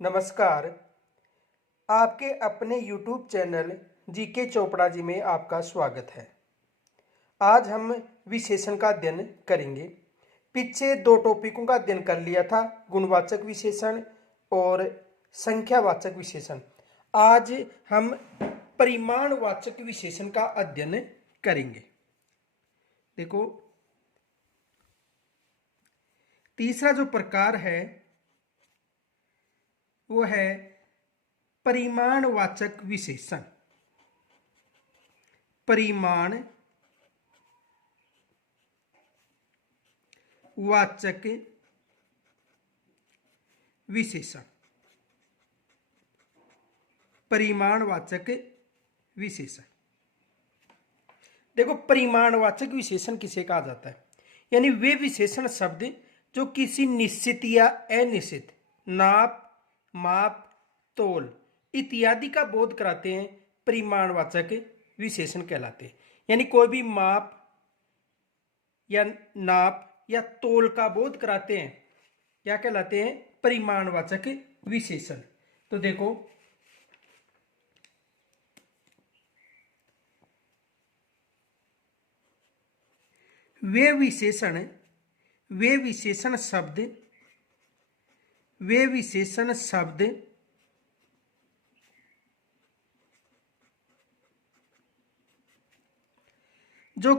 नमस्कार। आपके अपने YouTube channel GK Chopra ji में आपका स्वागत है। आज हम विशेषण का अध्ययन करेंगे। पीछे दो टॉपिकों का अध्ययन कर लिया था, गुणवाचक विशेषण और संख्यावाचक विशेषण। आज हम परिमाणवाचक विशेषण का अध्ययन करेंगे। देखो, तीसरा जो प्रकार है वो है परिमाणवाचक विशेषण। परिमाणवाचक विशेषण। परिमाणवाचक विशेषण। देखो, परिमाणवाचक विशेषण किसे कहा जाता है? यानी वे विशेषण शब्द जो किसी निश्चित या अनिश्चित नाप, माप, तोल इत्यादि का बोध कराते हैं, परिमाणवाचक विशेषण कहलाते हैं। यानी कोई भी माप या नाप या तोल का बोध कराते हैं, क्या कहलाते हैं? परिमाणवाचक विशेषण। तो देखो, वे विशेषण शब्द जो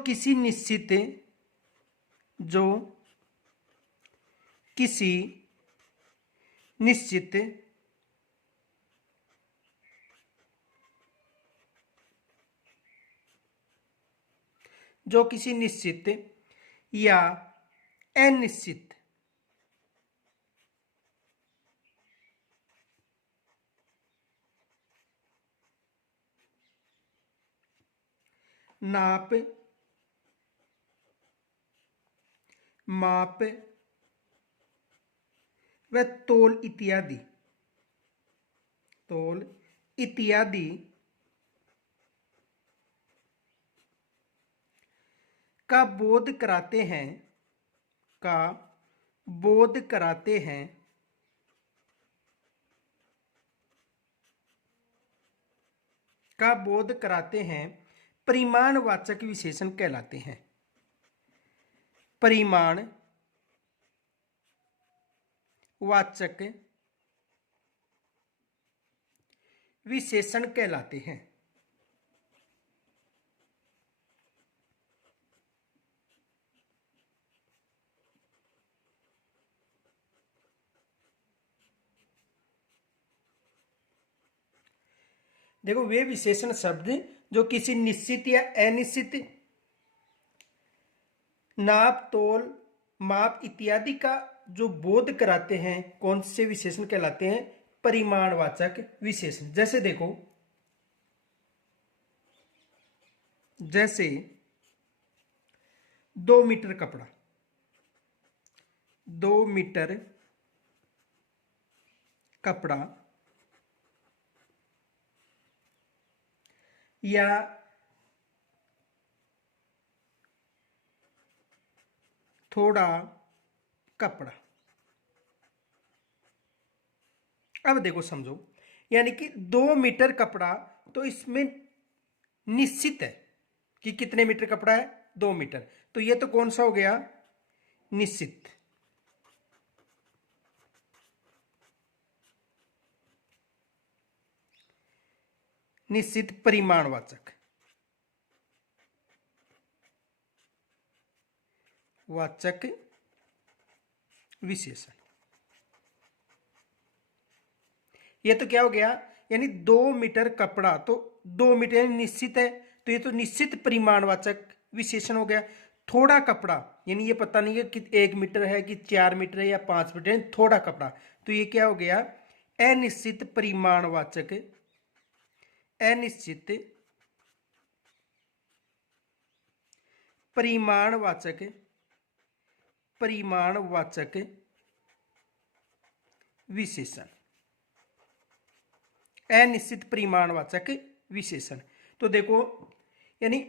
किसी निश्चित या अनिश्चित नाप, माप व तोल इत्यादि का बोध कराते हैं, परिमाणवाचक विशेषण कहलाते हैं। परिमाणवाचक विशेषण कहलाते हैं। देखो, वे विशेषण शब्द जो किसी निश्चित या अनिश्चित नाप, तोल, माप इत्यादि का जो बोध कराते हैं, कौन से विशेषण कहलाते हैं? परिमाणवाचक विशेषण। जैसे देखो, 2 मीटर कपड़ा, 2 मीटर कपड़ा या थोड़ा कपड़ा। अब देखो, समझो, यानी कि 2 मीटर कपड़ा, तो इसमें निश्चित है कि कितने मीटर कपड़ा है? 2 मीटर। तो ये तो कौन सा हो गया? निश्चित। निश्चित परिमाणवाचक विशेषण। ये तो क्या हो गया? यानी 2 मीटर कपड़ा, तो 2 मीटर यानी निश्चित है, तो ये तो निश्चित परिमाणवाचक विशेषण हो गया। थोड़ा कपड़ा, यानी ये पता नहीं है कि 1 मीटर है कि 4 मीटर है या 5 मीटर है, थोड़ा कपड़ा, तो ये क्या हो गया? अनिश्चित परिमाणवाचक विशेषण। अनिश्चित परिमाणवाचक विशेषण। तो देखो, यानी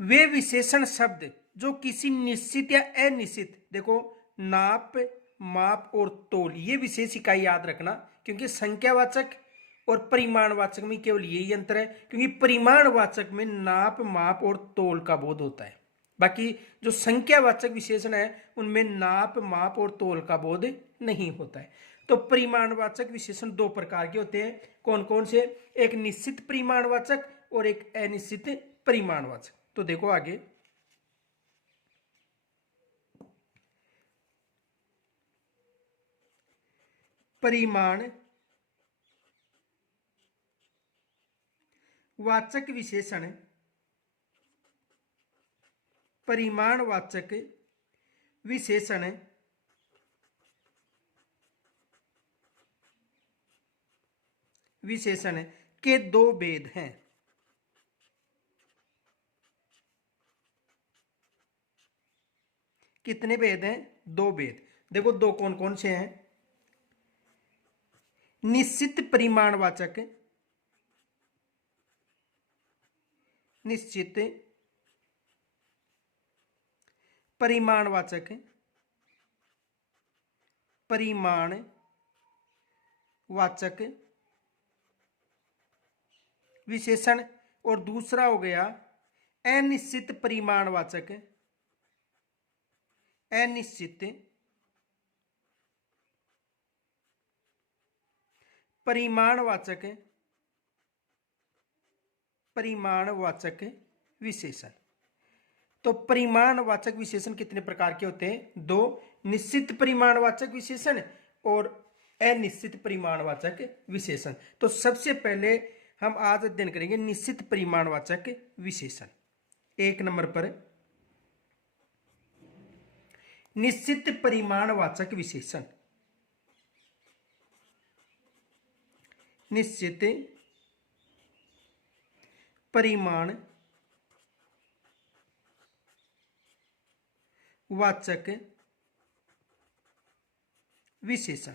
वे विशेषण शब्द जो किसी निश्चित या अनिश्चित, देखो, नाप, माप और तोल, ये विशेष इकाई याद रखना, क्योंकि संख्यावाचक और परिमाणवाचक में केवल यही अंतर है, क्योंकि परिमाणवाचक में नाप, माप और तोल का बोध होता है। बाकी जो संख्यावाचक विशेषण है उनमें नाप, माप और तोल का बोध नहीं होता है। तो परिमाणवाचक विशेषण दो प्रकार के होते हैं। कौन कौन से? एक निश्चित परिमाणवाचक और एक अनिश्चित परिमाणवाचक। तो देखो आगे, परिमाण वाचक विशेषण, परिमाणवाचक विशेषण विशेषण के दो भेद हैं। कितने भेद हैं? दो भेद। देखो दो कौन कौन से हैं? निश्चित परिमाणवाचक, निश्चित परिमाणवाचक, परिमाणवाचक विशेषण, और दूसरा हो गया अनिश्चित परिमाणवाचक, अनिश्चित परिमाणवाचक, परिमाणवाचक विशेषण। तो परिमाणवाचक विशेषण कितने प्रकार के होते हैं? दो, निश्चित परिमाणवाचक विशेषण और अनिश्चित परिमाणवाचक विशेषण। तो सबसे पहले हम आज अध्ययन करेंगे निश्चित परिमाणवाचक विशेषण। एक नंबर पर निश्चित परिमाणवाचक विशेषण, निश्चित परिमाण वाचक विशेषण।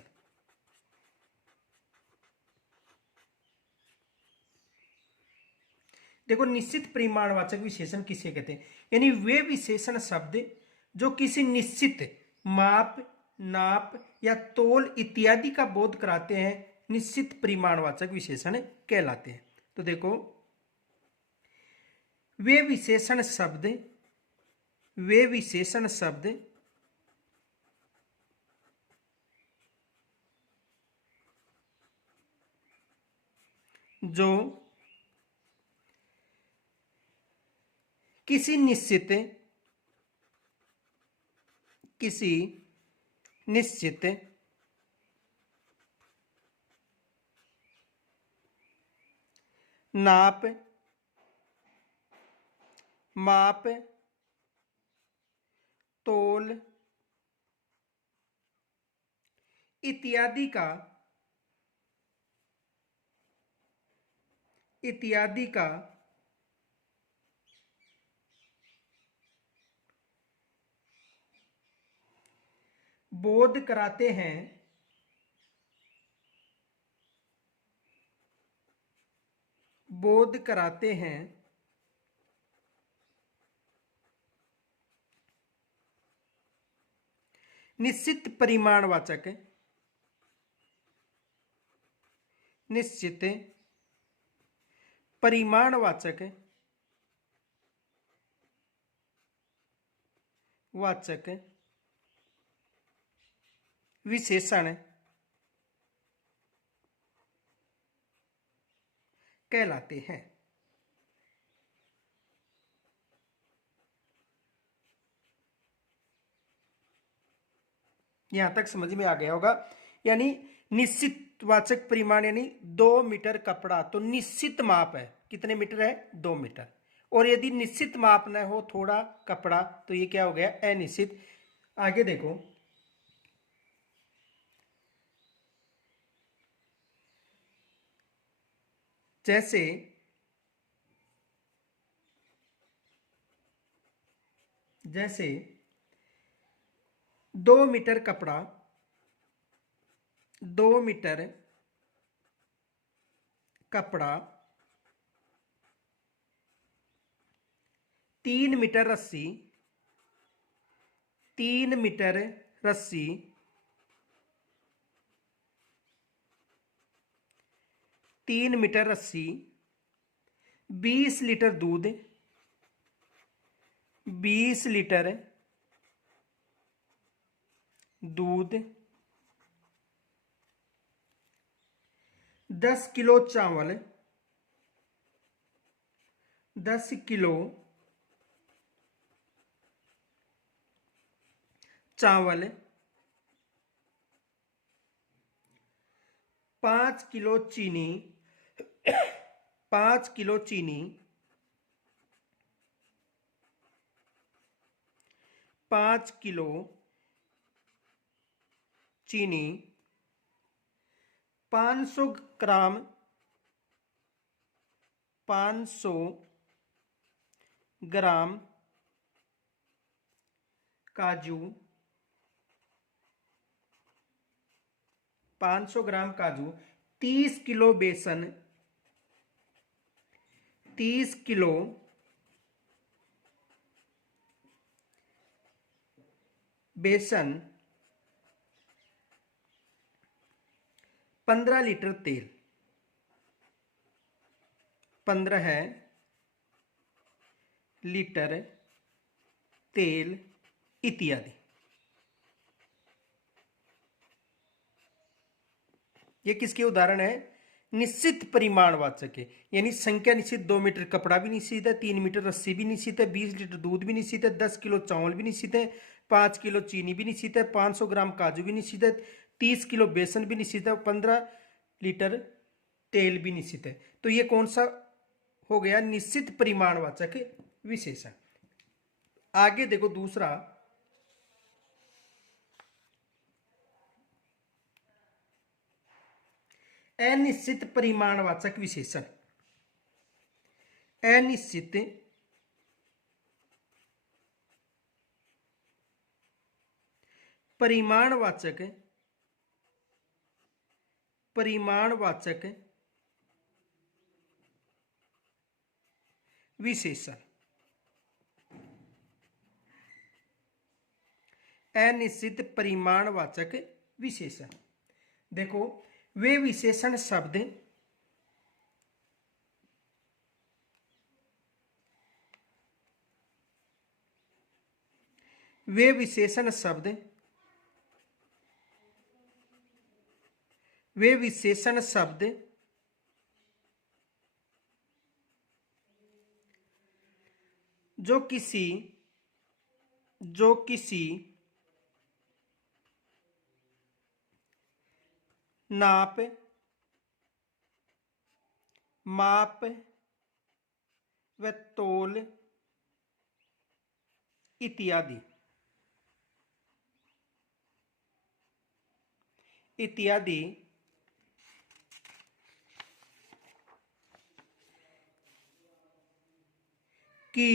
देखो निश्चित परिमाणवाचक विशेषण किसे कहते हैं? यानी वे विशेषण शब्द जो किसी निश्चित माप, नाप या तोल इत्यादि का बोध कराते हैं, निश्चित परिमाणवाचक विशेषण कहलाते हैं। तो देखो वे विशेषण शब्द, वे विशेषण शब्द जो किसी निश्चित नाप, माप, तोल इत्यादि का बोध कराते हैं, बोध कराते हैं निश्चित परिमाणवाचक, निश्चित परिमाणवाचक वाचक विशेषण कहलाते हैं। यहां तक समझ में आ गया होगा। यानी निश्चित वाचक परिमाण यानी 2 मीटर कपड़ा, तो निश्चित माप है, कितने मीटर है? 2 मीटर। और यदि निश्चित माप न हो, थोड़ा कपड़ा, तो ये क्या हो गया? अनिश्चित। आगे देखो, जैसे जैसे 2 मीटर कपड़ा, 2 मीटर कपड़ा, 3 मीटर रस्सी, 3 मीटर रस्सी, 3 मीटर रस्सी, 20 लीटर दूध, 20 लीटर दूध, 10 किलो चावल, 10 किलो चावल, 5 किलो चीनी, 5 किलो चीनी, 5 किलो चीनी, 500 ग्राम, 500 ग्राम काजू, 500 ग्राम काजू, 30 किलो बेसन, 30 किलो बेसन, 15 लीटर तेल, 15 लीटर तेल इत्यादि। ये किसके उदाहरण है? निश्चित परिमाणवाचक है, यानी संख्या निश्चित। 2 मीटर कपड़ा भी निश्चित है, 3 मीटर रस्सी भी निश्चित है, 20 लीटर दूध भी निश्चित है, 10 किलो चावल भी निश्चित है, 5 किलो चीनी भी निश्चित है, 500 ग्राम काजू भी निश्चित है, 30 किलो बेसन भी निश्चित है, 15 लीटर तेल भी निश्चित है। तो ये कौन सा हो गया? निश्चित परिमाणवाचक विशेषण। आगे देखो दूसरा, अनिश्चित परिमाणवाचक विशेषण। अनिश्चित परिमाणवाचक विशेषण। अनिश्चित परिमाणवाचक विशेषण। देखो, वे विशेषण शब्द जो किसी नाप, माप व तोल इत्यादि की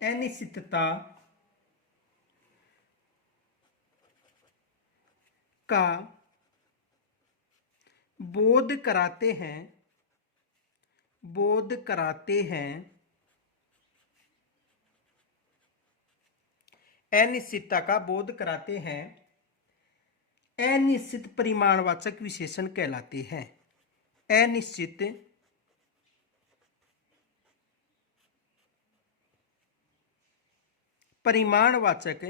अनिश्चितता का बोध कराते हैं अनिश्चितता का बोध कराते हैं अनिश्चित परिमाणवाचक विशेषण कहलाते हैं। अनिश्चित परिमाणवाचक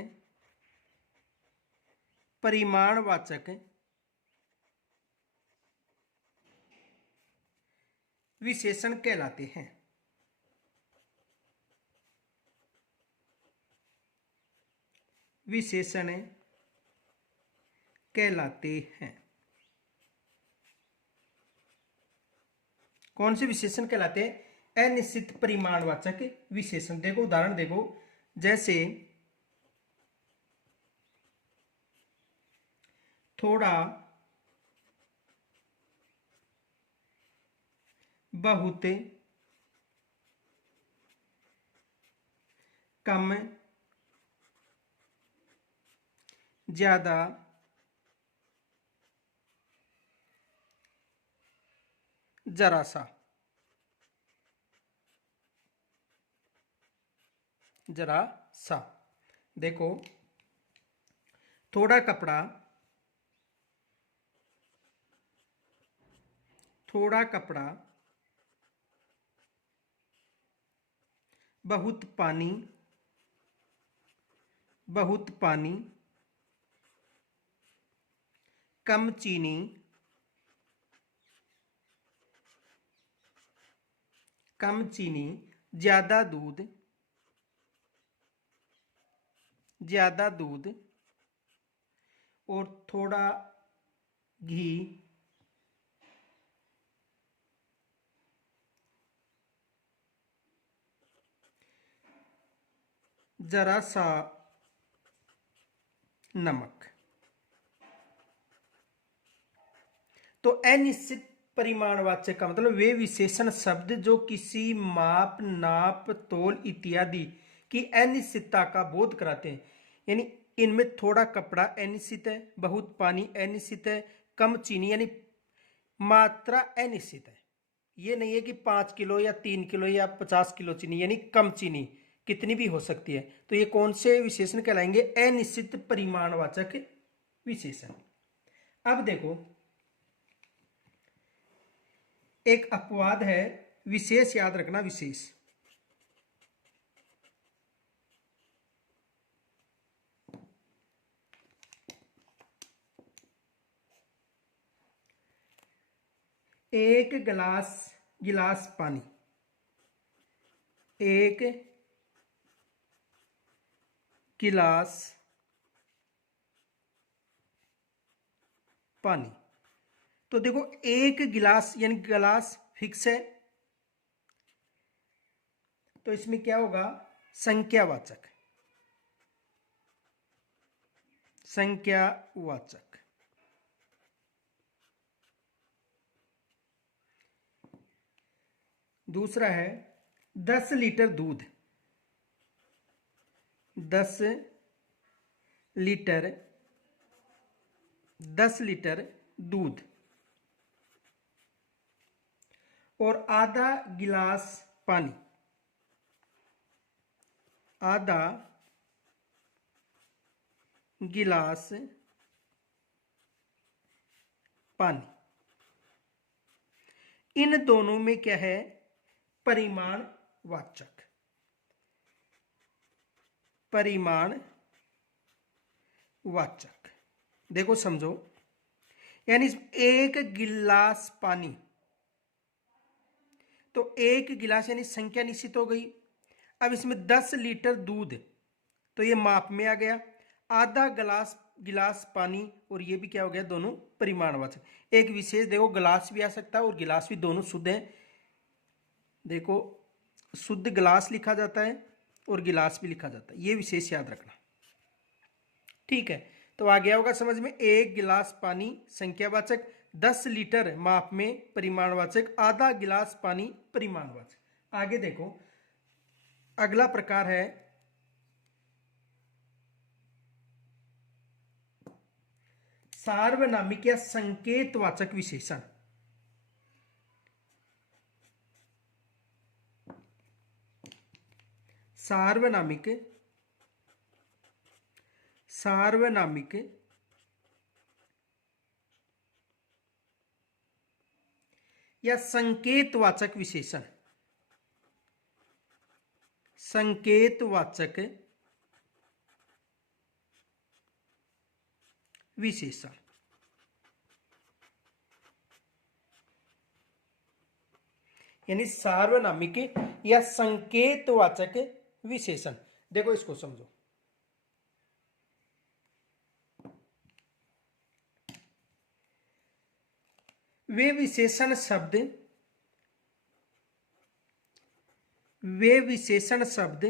विशेषण कहलाते हैं। कौन से विशेषण कहलाते हैं? अनिश्चित परिमाणवाचक विशेषण। देखो उदाहरण देखो, जैसे थोड़ा, बहुत, कम, ज्यादा, जरा सा, जरा सा। देखो, थोड़ा कपड़ा, थोड़ा कपड़ा, बहुत पानी, बहुत पानी, कम चीनी, कम चीनी, ज्यादा दूध, ज्यादा दूध, और थोड़ा घी, जरा सा नमक। तो अनिश्चित परिमाणवाचक का मतलब वे विशेषण शब्द जो किसी माप, नाप, तोल इत्यादि की अनिश्चितता का बोध कराते हैं। यानी इनमें थोड़ा कपड़ा अनिश्चित है, बहुत पानी अनिश्चित है, कम चीनी यानी मात्रा अनिश्चित है। ये नहीं है कि 5 किलो या 3 किलो या 50 किलो चीनी, यानी कम चीनी कितनी भी हो सकती है। तो ये कौन से विशेषण कहलाएंगे? अनिश्चित परिमाणवाचक विशेषण। अब देखो, एक अपवाद है, विशेष याद रखना, विशेष। एक गिलास, गिलास पानी, एक गिलास पानी। तो देखो, एक गिलास यानी गिलास फिक्स है, तो इसमें क्या होगा? संख्यावाचक, संख्यावाचक। दूसरा है 10 लीटर दूध, 10 लीटर, 10 लीटर दूध, और आधा गिलास पानी, आधा गिलास पानी। इन दोनों में क्या है? परिमाणवाचक, परिमाणवाचक। देखो समझो, यानी एक गिलास पानी, तो एक गिलास यानी संख्या निश्चित हो गई। अब इसमें 10 लीटर दूध, तो ये माप में आ गया। आधा गिलास, गिलास पानी, और ये भी क्या हो गया? दोनों परिमाणवाचक। एक विशेष देखो, गिलास भी आ सकता है और गिलास भी, दोनों शुद्ध है। देखो, शुद्ध गिलास लिखा जाता है और गिलास भी लिखा जाता है, ये विशेष याद रखना। ठीक है, तो आ गया होगा समझ में। एक गिलास पानी संख्यावाचक, 10 लीटर माप में परिमाणवाचक, आधा गिलास पानी परिमाणवाचक। आगे देखो, अगला प्रकार है सार्वनामिक या संकेतवाचक विशेषण। सार्वनामिक, सार्वनामिक या संकेतवाचक विशेषण, संकेतवाचक विशेषण। यानी सार्वनामिक या संकेतवाचक विशेषण। देखो इसको समझो, वे विशेषण शब्द, वे विशेषण शब्द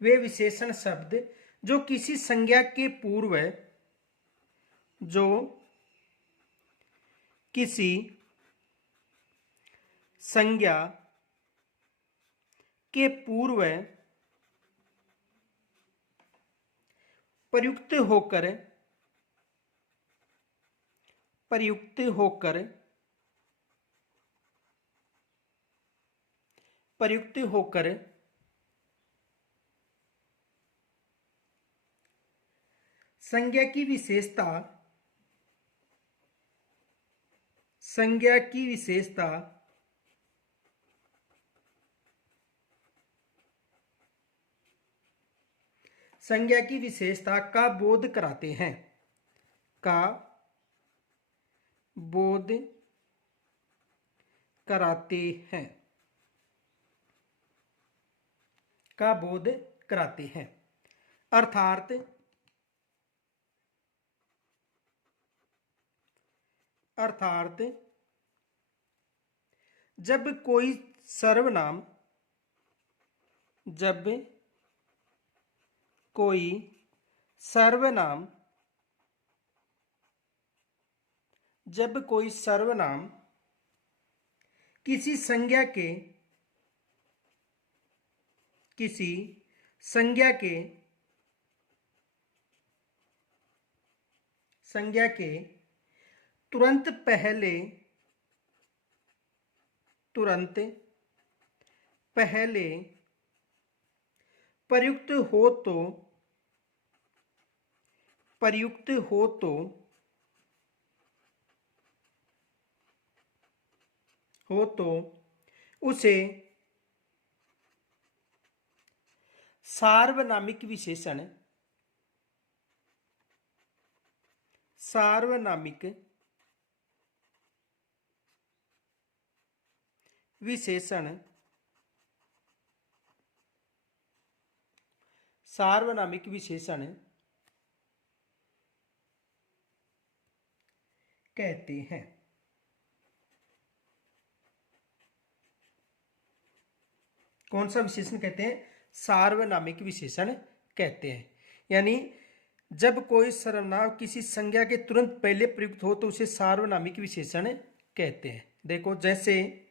वे विशेषण शब्द जो किसी संज्ञा के पूर्व, जो किसी संज्ञा के पूर्व प्रयुक्त होकर, प्रयुक्त होकर, प्रयुक्त होकर संज्ञा की विशेषता, संज्ञा की विशेषता संज्ञा की विशेषता का बोध कराते हैं, का बोध कराते हैं, का बोध कराते हैं। अर्थात अर्थात जब कोई सर्वनाम, जब कोई सर्वनाम, जब कोई सर्वनाम किसी संज्ञा के, किसी संज्ञा के, संज्ञा के तुरंत पहले, तुरंत पहले प्रयुक्त हो तो, प्रयुक्त हो तो, हो तो उसे सार्वनामिक विशेषण, सार्वनामिक विशेषण, सार्वनामिक विशेषण कहते हैं। कौन सा विशेषण कहते हैं? सार्वनामिक विशेषण कहते हैं। यानी जब कोई सर्वनाम किसी संज्ञा के तुरंत पहले प्रयुक्त हो तो उसे सार्वनामिक विशेषण कहते हैं। देखो, जैसे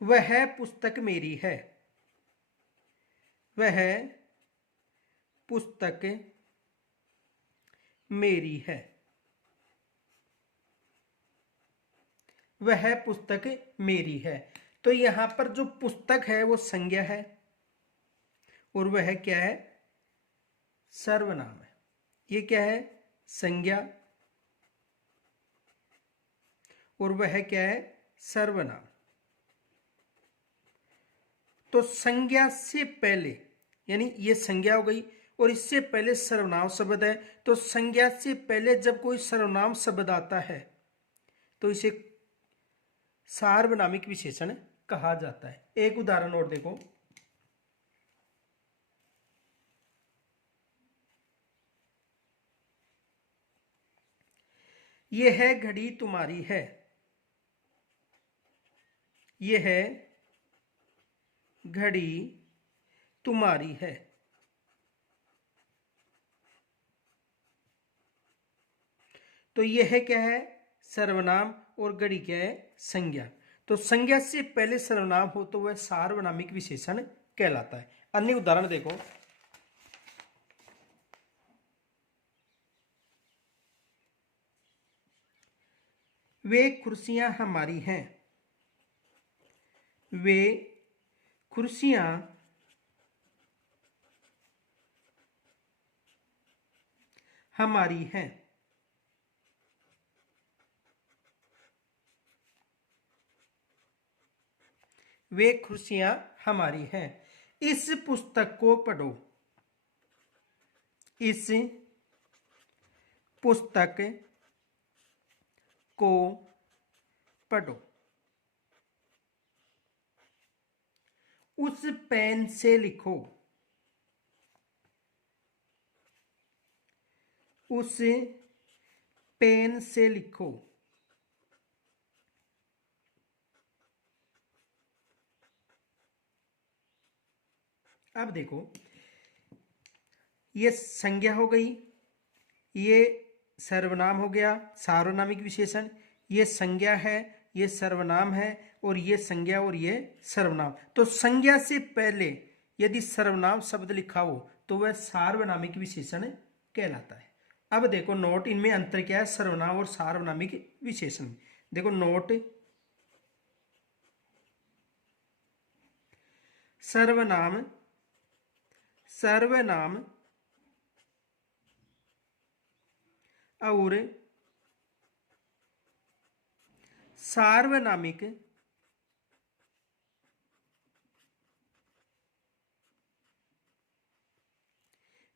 वह पुस्तक मेरी है, वह पुस्तक मेरी है, वह पुस्तक मेरी है। तो यहां पर जो पुस्तक है वो संज्ञा है और वह क्या है? सर्वनाम है। ये क्या है? संज्ञा, और वह क्या है? सर्वनाम। तो संज्ञा से पहले, यानी ये संज्ञा हो गई और इससे पहले सर्वनाम शब्द है, तो संज्ञा से पहले जब कोई सर्वनाम शब्द आता है तो इसे सार्वनामिक विशेषण कहा जाता है। एक उदाहरण और देखो, यह घड़ी तुम्हारी है, यह घड़ी तुम्हारी है। तो यह क्या है? सर्वनाम, और घड़ी क्या है? संज्ञा। तो संज्ञा से पहले सर्वनाम हो तो वह सार्वनामिक विशेषण कहलाता है। अन्य उदाहरण देखो, वे कुर्सियां हमारी हैं, वे कुर्सियां हमारी हैं। वे कुर्सियां हमारी हैं। इस पुस्तक को पढ़ो, इस पुस्तक को पढ़ो। उस पेन से लिखो, उस पेन से लिखो। अब देखो, ये संज्ञा हो गई, ये सर्वनाम हो गया, सार्वनामिक विशेषण। ये संज्ञा है, ये सर्वनाम है और ये संज्ञा और ये सर्वनाम। तो संज्ञा से पहले यदि सर्वनाम शब्द लिखा हो तो वह सार्वनामिक विशेषण कहलाता है। अब देखो नोट, इनमें अंतर क्या है सर्वनाम और सार्वनामिक विशेषण। देखो नोट, सर्वनाम सर्वनाम और सार्वनामिक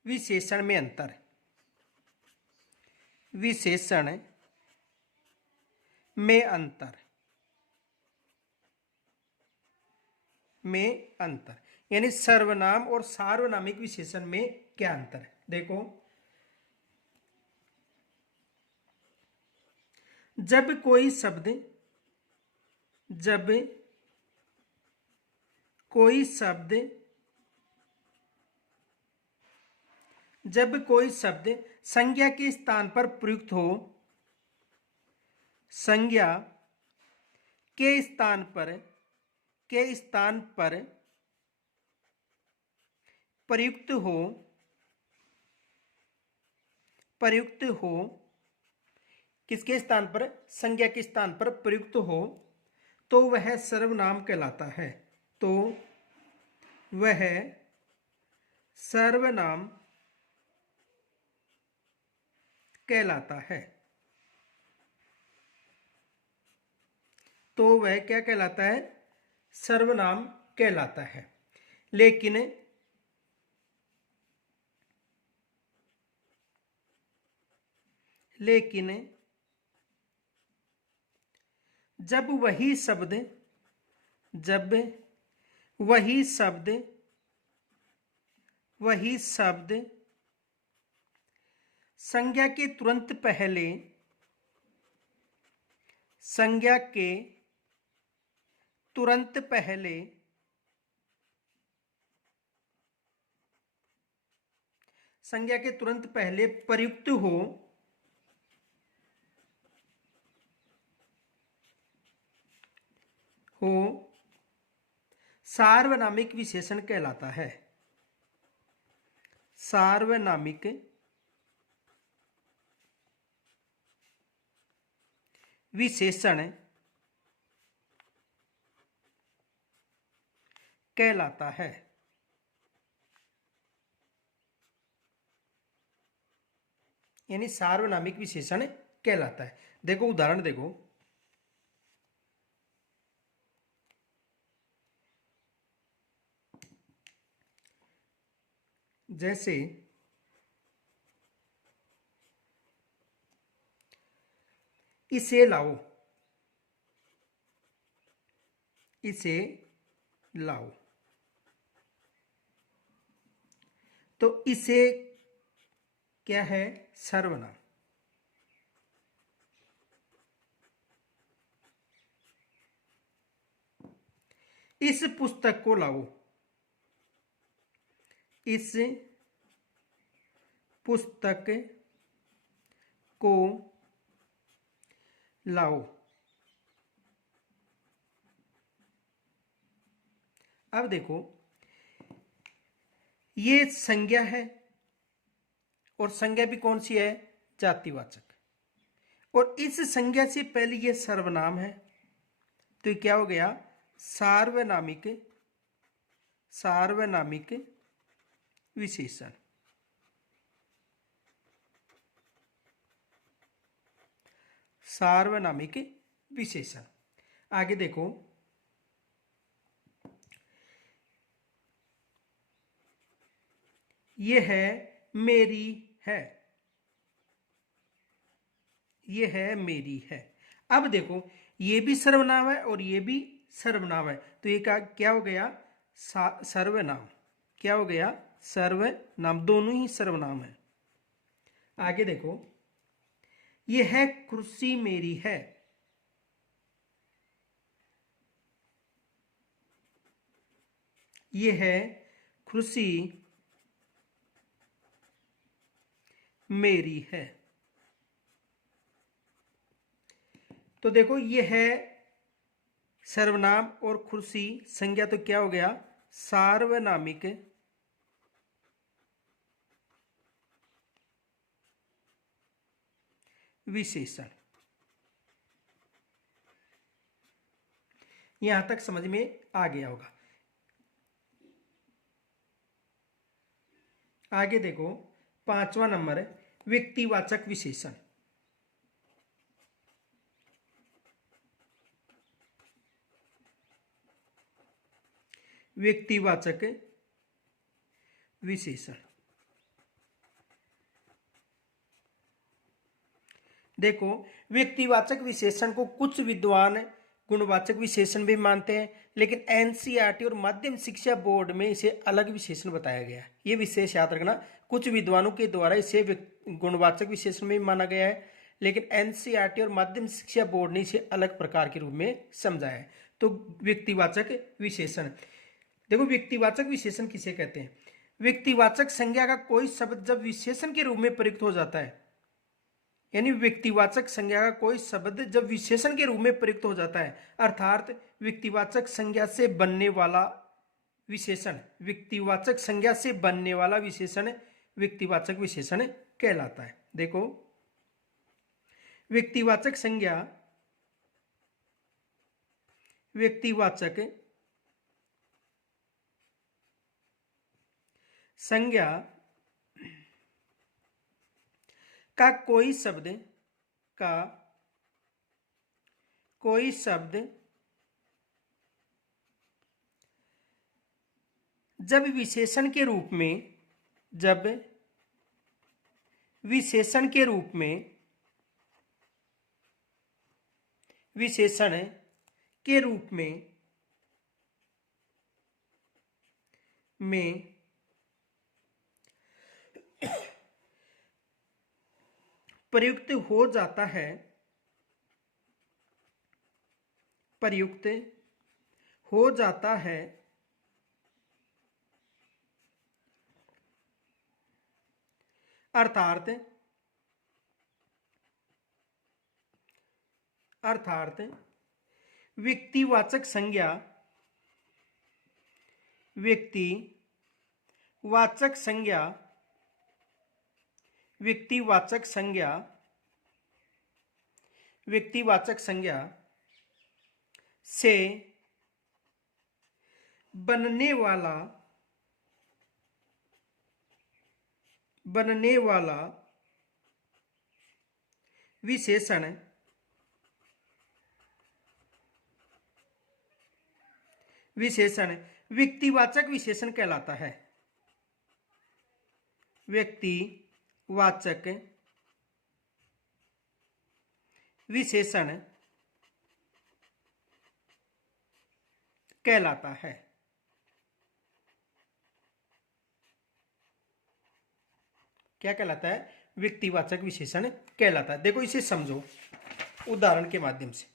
विशेषण में अंतर। विशेषण में अंतर, में अंतर, यानी सर्वनाम और सार्वनामिक विशेषण में क्या अंतर है। देखो, जब कोई शब्द संज्ञा के स्थान पर प्रयुक्त हो, संज्ञा के स्थान पर प्रयुक्त हो, किसके स्थान पर, संज्ञा के स्थान पर प्रयुक्त हो, तो वह सर्वनाम कहलाता है। तो वह सर्वनाम कहलाता है। तो वह क्या कहलाता है, सर्वनाम कहलाता है। लेकिन जब वही शब्द संज्ञा के तुरंत पहले प्रयुक्त हो, सार्वनामिक विशेषण कहलाता है। सार्वनामिक विशेषण कहलाता है। यानी सार्वनामिक विशेषण कहलाता है। देखो उदाहरण देखो, जैसे इसे लाओ, तो इसे क्या है, सर्वनाम। इस पुस्तक को लाओ, इस पुस्तक को लाओ। अब देखो, ये संज्ञा है और संज्ञा भी कौन सी है, जातिवाचक, और इस संज्ञा से पहले ये सर्वनाम है, तो ये क्या हो गया, सार्वनामिक विशेषण। सार्वनामिक विशेषण। आगे देखो, ये है मेरी है, ये है मेरी है। अब देखो, ये भी सर्वनाम है और ये भी सर्वनाम है, तो ये क्या हो गया, सर्वनाम। क्या हो गया, सर्वनाम, दोनों ही सर्वनाम है। आगे देखो, ये है कुर्सी मेरी है, ये है कुर्सी मेरी है। तो देखो, ये है सर्वनाम और कुर्सी संज्ञा तो क्या हो गया, सार्वनामिक विशेषण। यहां तक समझ में आ गया होगा। आगे देखो 5वां नंबर है व्यक्तिवाचक विशेषण। व्यक्तिवाचक विशेषण देखो, व्यक्तिवाचक विशेषण को कुछ विद्वान गुणवाचक विशेषण भी मानते हैं, लेकिन एनसीईआरटी और माध्यम शिक्षा बोर्ड में इसे अलग विशेषण बताया गया है। ये विशेष याद रखना, कुछ विद्वानों के द्वारा इसे गुणवाचक विशेषण में माना गया है, लेकिन एनसीईआरटी और माध्यम शिक्षा बोर्ड ने इसे अलग प्रकार के रूप में समझा है। तो व्यक्तिवाचक विशेषण देखो, व्यक्तिवाचक विशेषण किसे कहते हैं? व्यक्तिवाचक संज्ञा का कोई शब्द जब विशेषण के रूप में प्रयुक्त हो जाता है, यानी व्यक्तिवाचक संज्ञा का कोई शब्द जब विशेषण के रूप में प्रयुक्त हो जाता है, अर्थात व्यक्तिवाचक संज्ञा से बनने वाला विशेषण, व्यक्तिवाचक संज्ञा से बनने वाला विशेषण व्यक्तिवाचक विशेषण कहलाता है। देखो, व्यक्तिवाचक संज्ञा व्यक्तिवाचक संज्ञा का कोई शब्द जब विशेषण के रूप में विशेषण के रूप में प्रयुक्त हो जाता है, अर्थात व्यक्तिवाचक संज्ञा से बनने वाला विशेषण व्यक्तिवाचक विशेषण कहलाता है। व्यक्तिवाचक विशेषण कहलाता है। क्या कहलाता है? व्यक्तिवाचक विशेषण कहलाता है। देखो, इसे समझो उदाहरण के माध्यम से।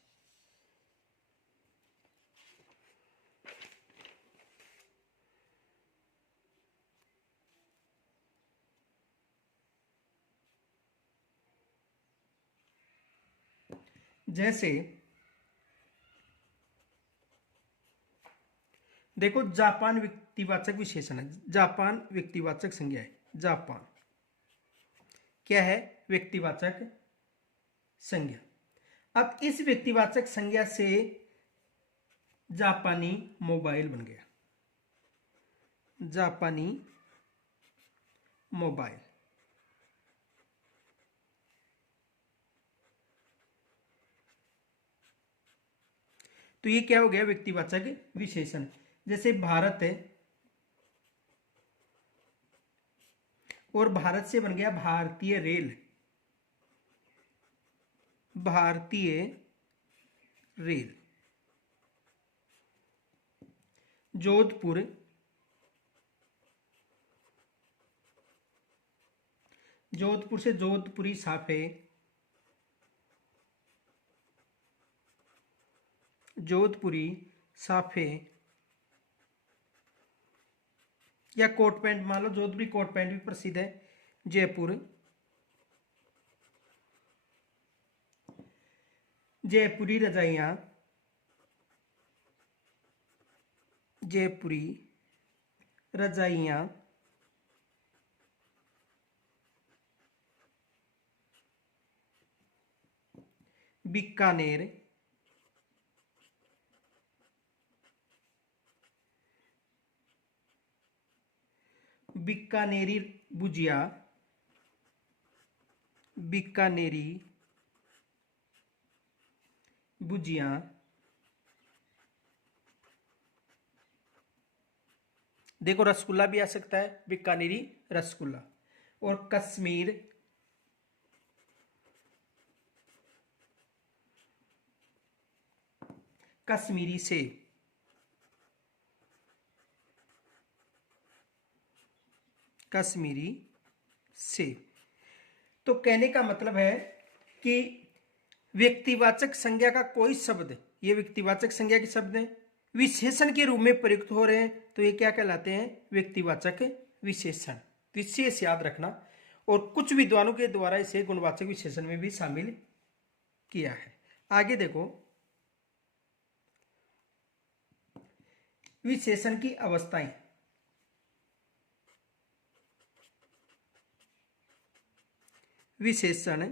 जैसे देखो, जापान व्यक्तिवाचक विशेषण है, जापान व्यक्तिवाचक संज्ञा है। जापान क्या है? व्यक्तिवाचक संज्ञा। अब इस व्यक्तिवाचक संज्ञा से जापानी मोबाइल बन गया, जापानी मोबाइल। तो ये क्या हो गया? व्यक्तिवाचक विशेषण। जैसे भारत है और भारत से बन गया भारतीय रेल, भारतीय रेल। जोधपुर जोधपुर से जोधपुरी साफे, जोधपुरी साफे या कोट पैंट, मान लो जोधपुरी कोट पैंट भी प्रसिद्ध है। जयपुर, जयपुरी रजाइयां, जयपुरी रजाइयाँ बीकानेर बीकानेरी भुजिया बीकानेरी भुजिया देखो रसगुल्ला भी आ सकता है, बीकानेरी रसगुल्ला। और कश्मीर कश्मीरी सेब, कश्मीरी सेब। तो कहने का मतलब है कि व्यक्तिवाचक संज्ञा का कोई शब्द, ये व्यक्तिवाचक संज्ञा के शब्द हैं, विशेषण के रूप में प्रयुक्त हो रहे हैं तो ये क्या कहलाते हैं? व्यक्तिवाचक विशेषण। विशेष याद रखना। और कुछ विद्वानों के द्वारा इसे गुणवाचक विशेषण में भी शामिल किया है। आगे देखो, विशेषण की अवस्थाएं। विशेषण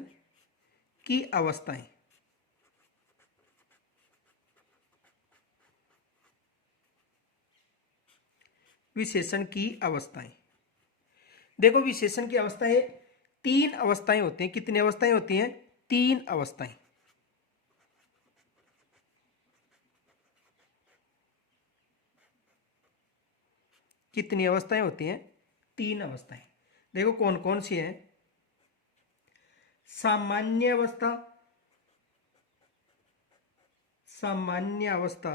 की अवस्थाएं। विशेषण की अवस्थाएं। देखो विशेषण की अवस्थाएं 3 अवस्थाएं होती हैं। कितनी अवस्थाएं होती हैं? 3 अवस्थाएं। कितनी अवस्थाएं होती हैं? 3 अवस्थाएं। देखो कौन कौन सी हैं? सामान्य अवस्था, सामान्य अवस्था,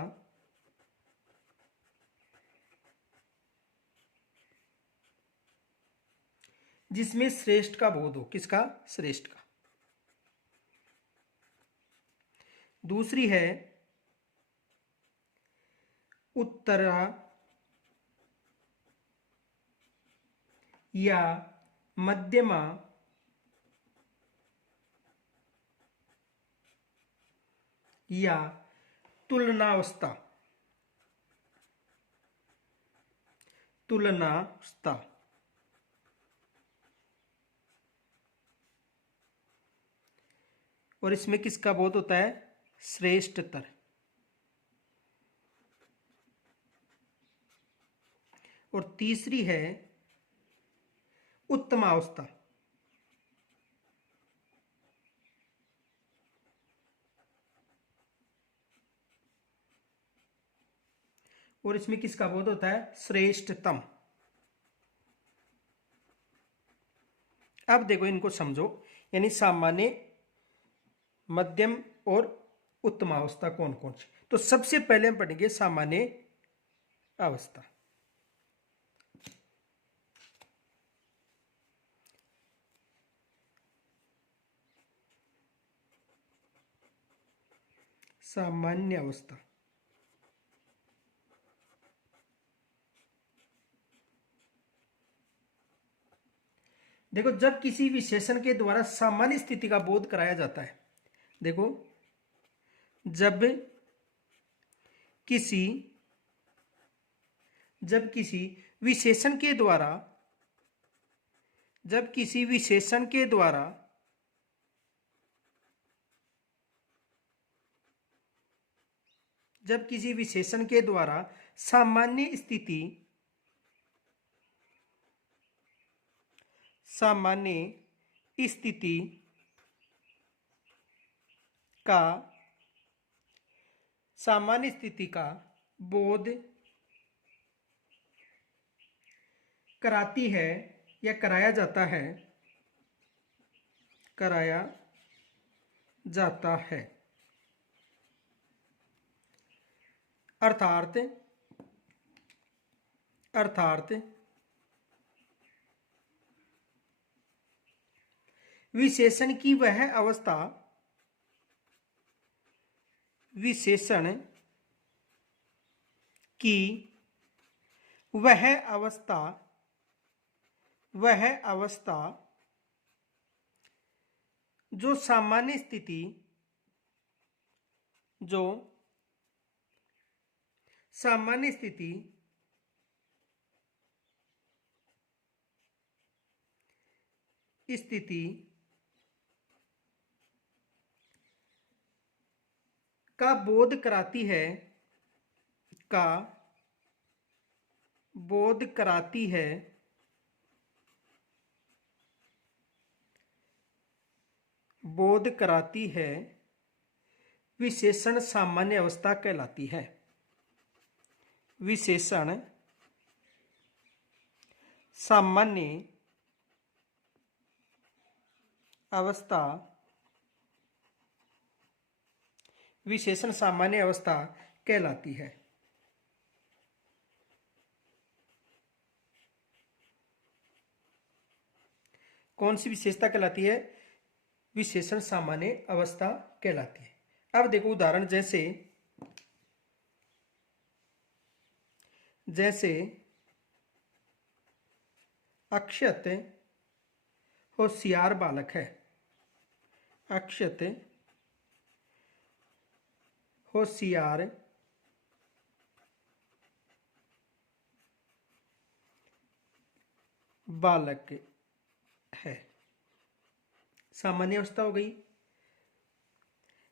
जिसमें श्रेष्ठ का बोध हो। किसका? श्रेष्ठ का। दूसरी है उत्तरा या मध्यमा या तुलनावस्था, तुलनावस्था। और इसमें किसका बोध होता है? श्रेष्ठतर। और तीसरी है उत्तमावस्था। और इसमें किसका बोध होता है? श्रेष्ठतम। अब देखो इनको समझो, यानी सामान्य, मध्यम और उत्तमावस्था कौन कौन सी। तो सबसे पहले हम पढ़ेंगे सामान्य अवस्था। सामान्य अवस्था। देखो जब किसी विशेषण के द्वारा सामान्य स्थिति का बोध कराया जाता है, देखो जब किसी विशेषण के द्वारा, जब किसी विशेषण के द्वारा जब किसी विशेषण के द्वारा सामान्य स्थिति, सामान्य स्थिति का, सामान्य स्थिति का बोध कराती है या कराया जाता है, कराया जाता है। अर्थात विशेषण की वह अवस्था, विशेषण की वह अवस्था, वह अवस्था जो सामान्य स्थिति, जो सामान्य स्थिति स्थिति का बोध कराती है, का बोध कराती है, बोध कराती है, विशेषण सामान्य अवस्था कहलाती है। विशेषण सामान्य अवस्था, विशेषण सामान्य अवस्था कहलाती है। कौन सी विशेषता कहलाती है? विशेषण सामान्य अवस्था कहलाती है। अब देखो उदाहरण, जैसे जैसे अक्षत होशियार बालक है। अक्षत होशियार बालक है, सामान्य अवस्था हो गई।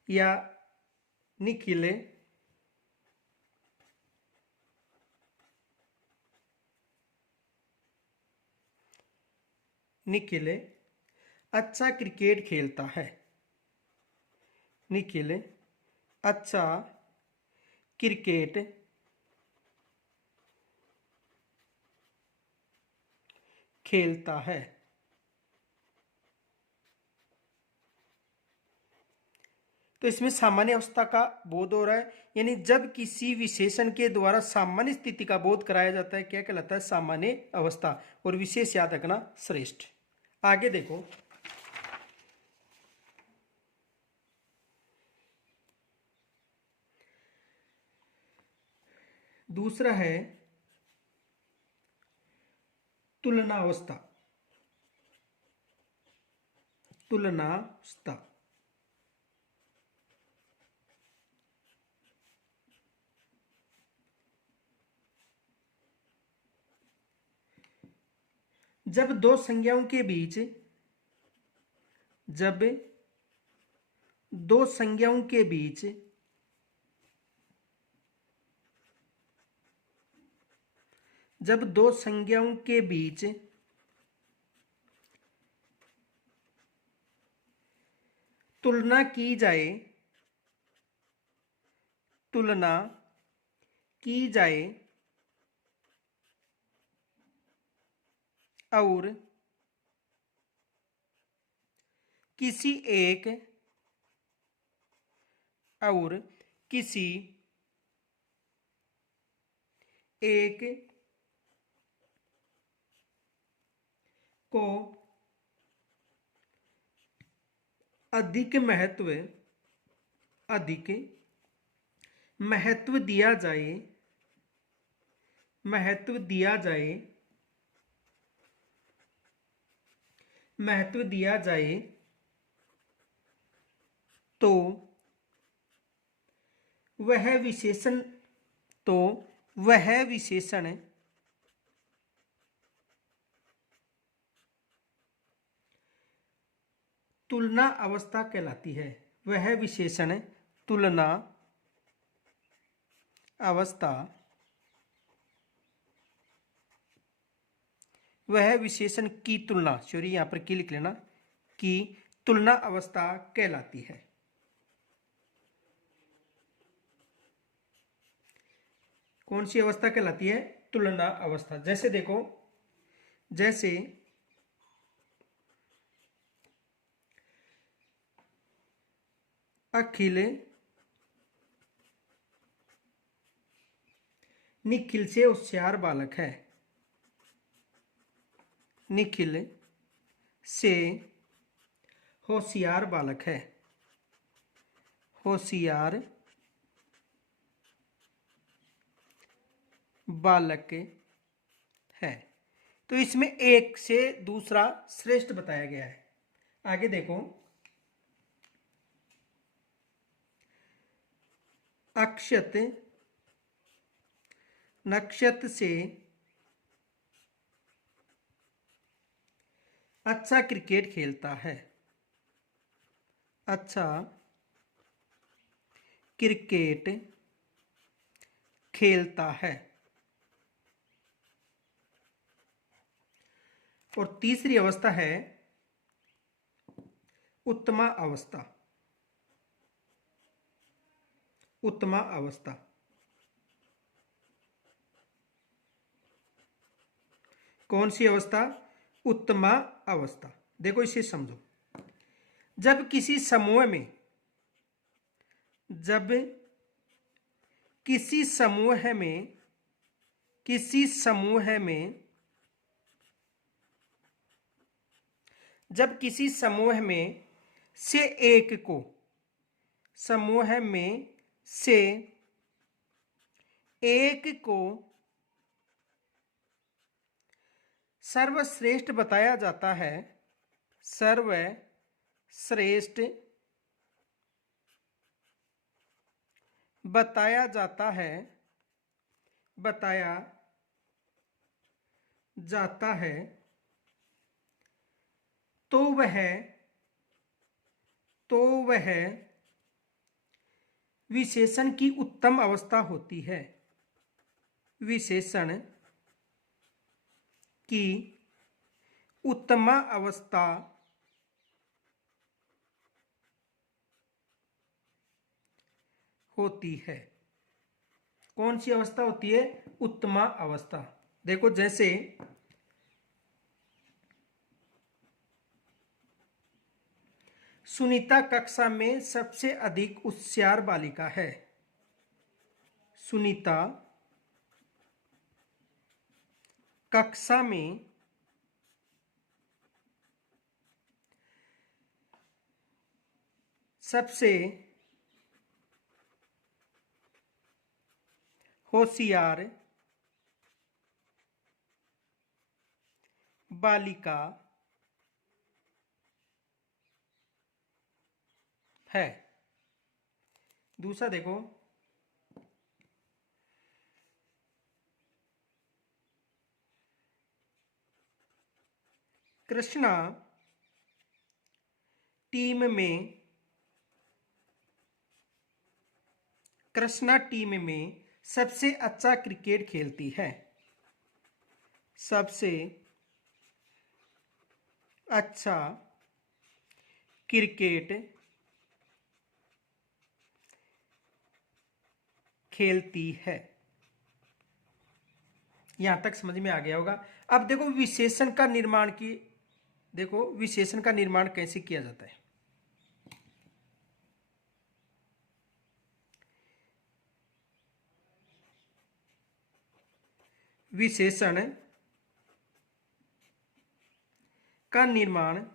या निखिल निखिल अच्छा क्रिकेट खेलता है। निखिल अच्छा क्रिकेट खेलता है। तो इसमें सामान्य अवस्था का बोध हो रहा है, यानी जब किसी विशेषण के द्वारा सामान्य स्थिति का बोध कराया जाता है, क्या कहलाता है? सामान्य अवस्था। और विशेष याद रखना श्रेष्ठ। आगे देखो, दूसरा है तुलनावस्था। तुलनावस्था जब दो संज्ञाओं के बीच, जब दो संज्ञाओं के बीच जब दो संज्ञाओं के बीच तुलना की जाए, तुलना की जाए और किसी एक और किसी एक को अधिक महत्व दिया जाए, महत्व दिया जाए, महत्व दिया जाए, तो वह विशेषण तो वह विशेषण तुलना अवस्था कहलाती है। वह विशेषण तुलना अवस्था, वह विशेषण की तुलना, सॉरी यहां पर की लिख लेना, की तुलना अवस्था कहलाती है। कौन सी अवस्था कहलाती है? तुलना अवस्था। जैसे देखो, जैसे अखिल निखिल से होशियार बालक है। निखिल से होशियार बालक है। होशियार बालक है। तो इसमें एक से दूसरा श्रेष्ठ बताया गया है। आगे देखो, अक्षत नक्षत्र से अच्छा क्रिकेट खेलता है, अच्छा क्रिकेट खेलता है। और तीसरी अवस्था है उत्तमा अवस्था। उत्तमा अवस्था कौन सी अवस्था? उत्तमा अवस्था। देखो इसे समझो। जब किसी समूह में जब किसी समूह में किसी समूह में जब किसी समूह में से एक को समूह में से एक को सर्वश्रेष्ठ बताया जाता है, सर्वश्रेष्ठ बताया जाता है, बताया जाता है, तो वह विशेषण की उत्तम अवस्था होती है। विशेषण की उत्तम अवस्था होती है। कौन सी अवस्था होती है? उत्तम अवस्था। देखो जैसे सुनीता कक्षा में सबसे अधिक होशियार बालिका है। सुनीता कक्षा में सबसे होशियार बालिका है। दूसरा देखो, कृष्णा टीम में सबसे अच्छा क्रिकेट खेलती है। सबसे अच्छा क्रिकेट खेलती है। यहां तक समझ में आ गया होगा। अब देखो विशेषण का निर्माण देखो विशेषण का निर्माण कैसे किया जाता है। विशेषण का निर्माण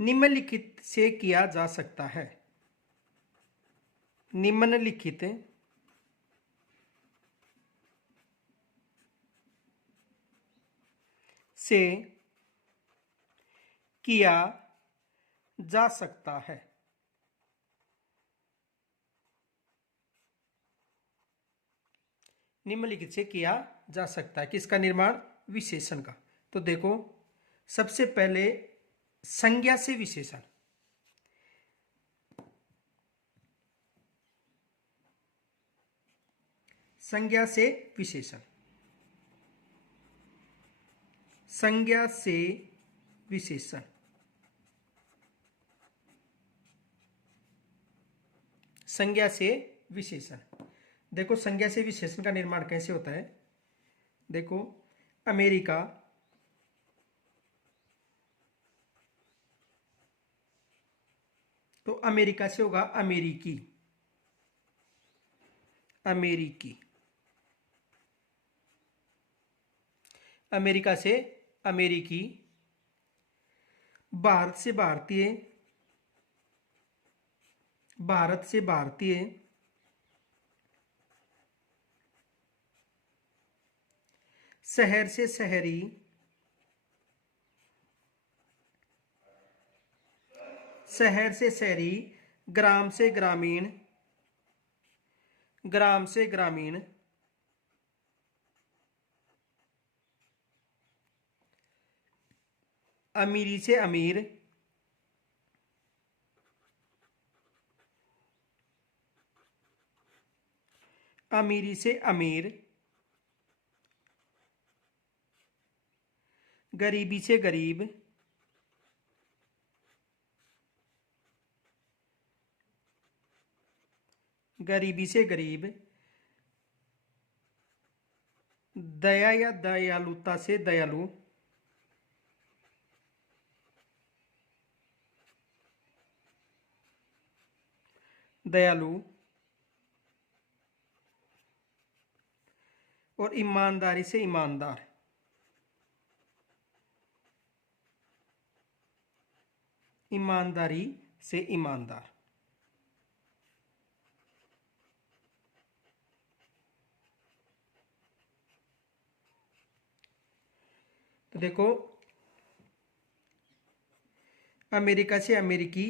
निम्नलिखित से किया जा सकता है। निम्नलिखित से किया जा सकता है। निम्नलिखित से किया जा सकता है किसका निर्माण? विशेषण का। तो देखो सबसे पहले संज्ञा से विशेषण। संज्ञा से विशेषण। संज्ञा से विशेषण। संज्ञा से विशेषण। देखो संज्ञा से विशेषण का निर्माण कैसे होता है। देखो अमेरिका, तो अमेरिका से होगा अमेरिकी। अमेरिकी। अमेरिका से अमेरिकी। भारत से भारतीय। भारत से भारतीय। शहर से शहरी। शहर से शहरी। ग्राम से ग्रामीण, ग्राम से ग्रामीण, अमीरी से अमीर, अमीरी से अमीर, गरीबी से गरीब, गरीबी से गरीब, दया या दयालुता से दयालु, दयालु, और ईमानदारी से ईमानदार, ईमानदारी से ईमानदार। तो देखो, अमेरिका से अमेरिकी,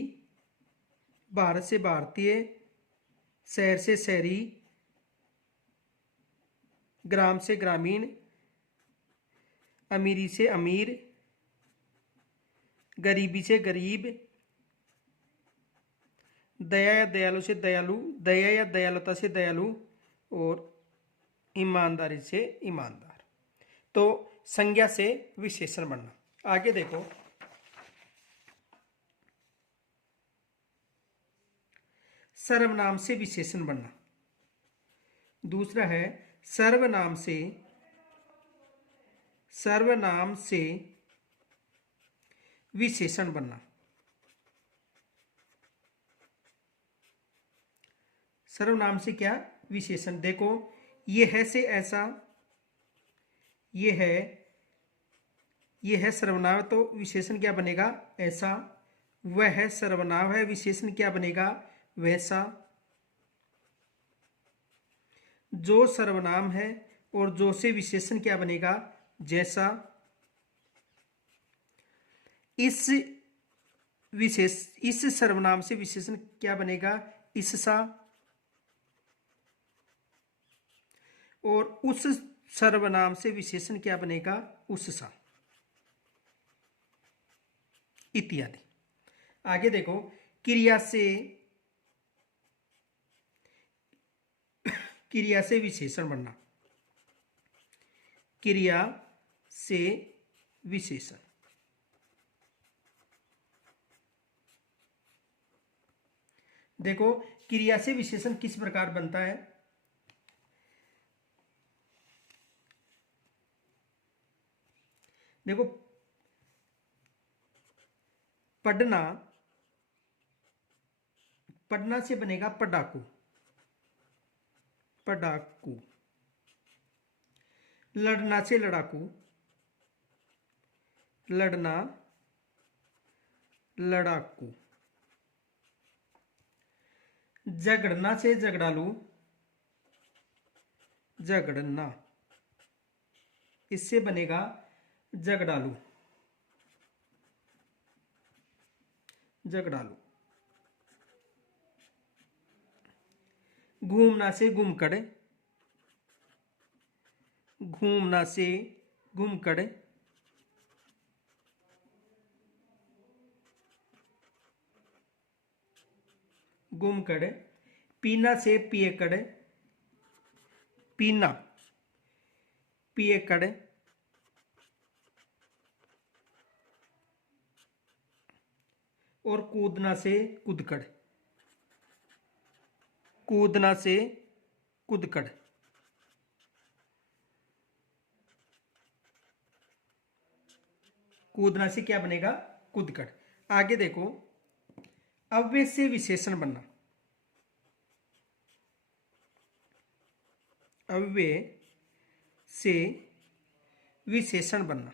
भारत से भारतीय, शहर से शहरी, ग्राम से ग्रामीण, अमीरी से अमीर, गरीबी से गरीब, दया या दयालु से दयालु, दया या दयालुता से दयालु, और ईमानदारी से ईमानदार। तो संज्ञा से विशेषण बनना। आगे देखो, सर्वनाम से विशेषण बनना। दूसरा है सर्वनाम से, सर्वनाम से विशेषण बनना। सर्वनाम से क्या विशेषण? देखो, ये है से ऐसा, ये है सर्वनाम, तो विशेषण क्या बनेगा? ऐसा। वह है सर्वनाम है, विशेषण क्या बनेगा? वैसा। जो सर्वनाम है और जो से विशेषण क्या बनेगा? जैसा। इस सर्वनाम से विशेषण क्या बनेगा? इससा। और उस सर्वनाम से विशेषण क्या बनेगा? उससा, इत्यादि। आगे देखो, क्रिया से विशेषण बनना। क्रिया से विशेषण। देखो, क्रिया से विशेषण किस प्रकार बनता है? देखो, पढ़ना, पढ़ना से बनेगा पढ़ाकू, पढ़ाकू। लड़ना से लड़ाकू, लड़ना, लड़ाकू। झगड़ना से झगड़ालू, झगड़ना। इससे बनेगा झगड़ालू, झगड़ालू। घूमना से घूमकड़, घूमना से घूमकड़। घूमकड़। पीना से पियकड़, पीना, पियकड़। और कूदना से कूदकड़, कूदना से कूदकड़। कूदना से क्या बनेगा? कूदकड़। आगे देखो, अव्यय से विशेषण बनना। अव्यय से विशेषण बनना।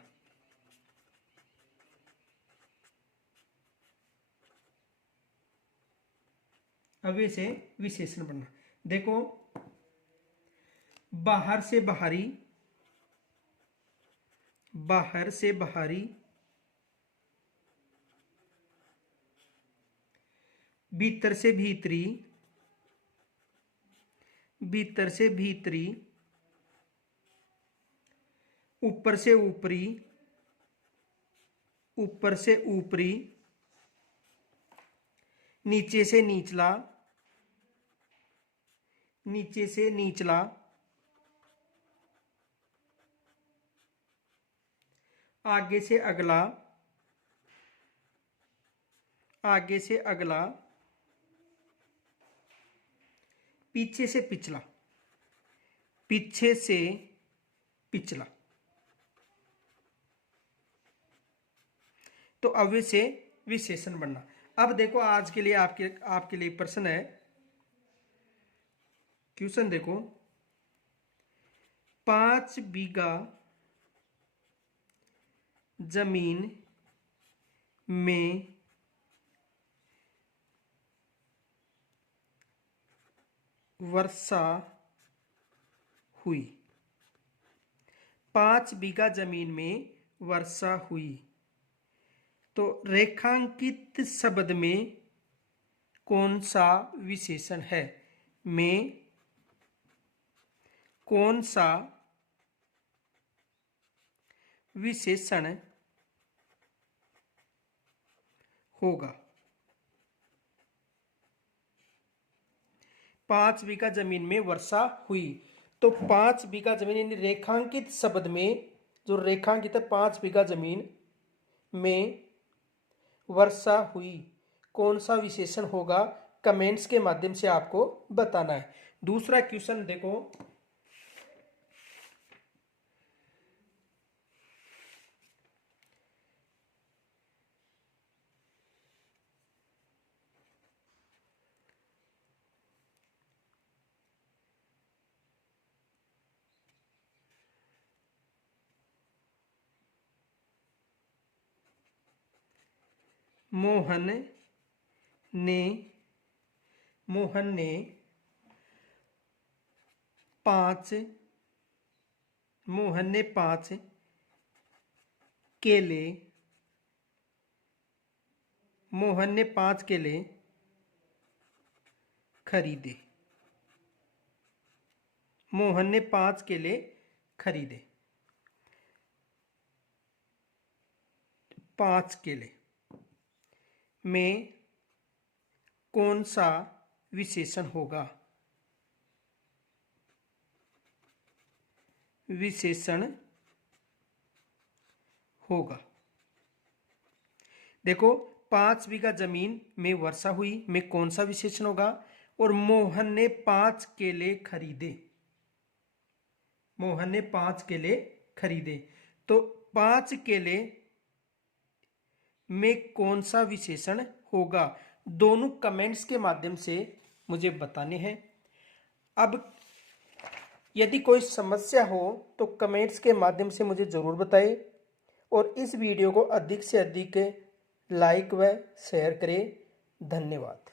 अव्यय से विशेषण बनना। देखो, बाहर से बाहरी, बाहर से बाहरी, भीतर से भीतरी, भीतर से भीतरी, ऊपर से ऊपरी, ऊपर से ऊपरी, नीचे से निचला, नीचे से निचला, आगे से अगला, आगे से अगला, पीछे से पिछला, पीछे से पिछला। तो अव्यय से विशेषण बनना। अब देखो आज के लिए आपके लिए प्रश्न है, क्वेश्चन देखो, 5 बीघा जमीन में वर्षा हुई। 5 बीघा जमीन में वर्षा हुई। तो रेखांकित शब्द में कौन सा विशेषण है? में कौन सा विशेषण होगा? 5 बीघा जमीन में वर्षा हुई। तो 5 बीघा जमीन यानी रेखांकित शब्द में जो रेखांकित है 5 बीघा जमीन में वर्षा हुई, कौन सा विशेषण होगा? कमेंट्स के माध्यम से आपको बताना है। दूसरा क्वेश्चन देखो, मोहन ने 5 केले, मोहन ने 5 केले खरीदे। मोहन ने 5 केले खरीदे। 5 केले में कौन सा विशेषण होगा? विशेषण होगा। देखो 5 बीघा जमीन में वर्षा हुई में कौन सा विशेषण होगा? और मोहन ने 5 केले खरीदे। मोहन ने 5 केले खरीदे। तो 5 केले में कौन सा विशेषण होगा? दोनों कमेंट्स के माध्यम से मुझे बताने हैं। अब यदि कोई समस्या हो तो कमेंट्स के माध्यम से मुझे ज़रूर बताएं और इस वीडियो को अधिक से अधिक लाइक व शेयर करें। धन्यवाद।